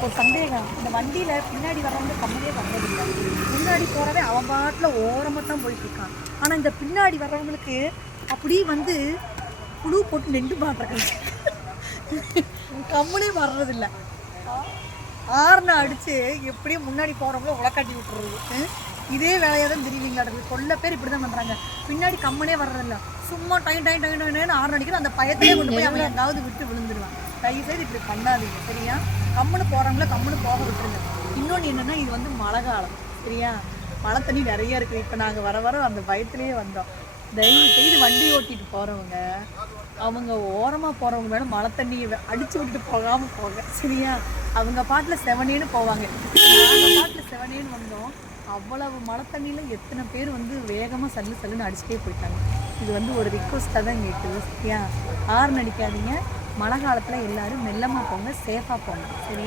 எனக்கு ஒரு சந்தேகம். இந்த வண்டியில் பின்னாடி வர்றவங்க கம்மியே வர்றதில்லை. முன்னாடி போகிறவன் அவன் பாட்டில் ஓரமாக தான் போயிட்டு இருக்கான் ஆனால் இந்த பின்னாடி வர்றவங்களுக்கு அப்படியே வந்து புழு போட்டு நெண்டு மாட்டுறாங்க கம்முனே வர்றதில்ல. ஆறுன அடித்து எப்படியும் முன்னாடி போகிறவங்கள உலக்காட்டி விட்டுறது? இதே வேலையாக தான் தெரிவிங்க கொல்ல பேர் இப்படி தான் பண்ணுறாங்க பின்னாடி கம்மனே வர்றதில்ல. சும்மா டைம் டைம் டைம் டைம் ஆறு அடிக்கிற அந்த பயத்தையே கொண்டு போய் அவன் எங்காவது விட்டு விழுந்துருவான் தயவு செய்து இப்படி பண்ணாதீங்க சரியா? கம்முன்னு போகிறவங்கள கம்முன்னு போக விட்டுருங்க. இன்னொன்று என்னென்னா இது வந்து மழை காலம் சரியா? மழை தண்ணி நிறைய இருக்குது இப்போ நாங்கள் வர வர அந்த பயத்துலேயே வந்தோம். தயவு செய்து வண்டி ஓட்டிட்டு போகிறவங்க அவங்க ஓரமாக போகிறவங்க மேடம் மழை தண்ணியை அடித்து விட்டுட்டு போகாமல் போங்க சரியா? அவங்க பாட்டில் செவனேன்னு போவாங்க. நாங்கள் பாட்டில் செவனேன்னு வந்தோம். அவ்வளவு மழை தண்ணியில் எத்தனை பேர் வந்து வேகமாக சல்லு சல்லுன்னு அடிச்சுட்டே போயிட்டாங்க. இது வந்து ஒரு ரிக்வஸ்ட்டாக தான் கேட்குது சரியா? ஆறு நடிக்காதீங்க மழை காலத்தில் எல்லாரும் மெல்லமாக போங்க சேஃபாக போங்க. சரியா?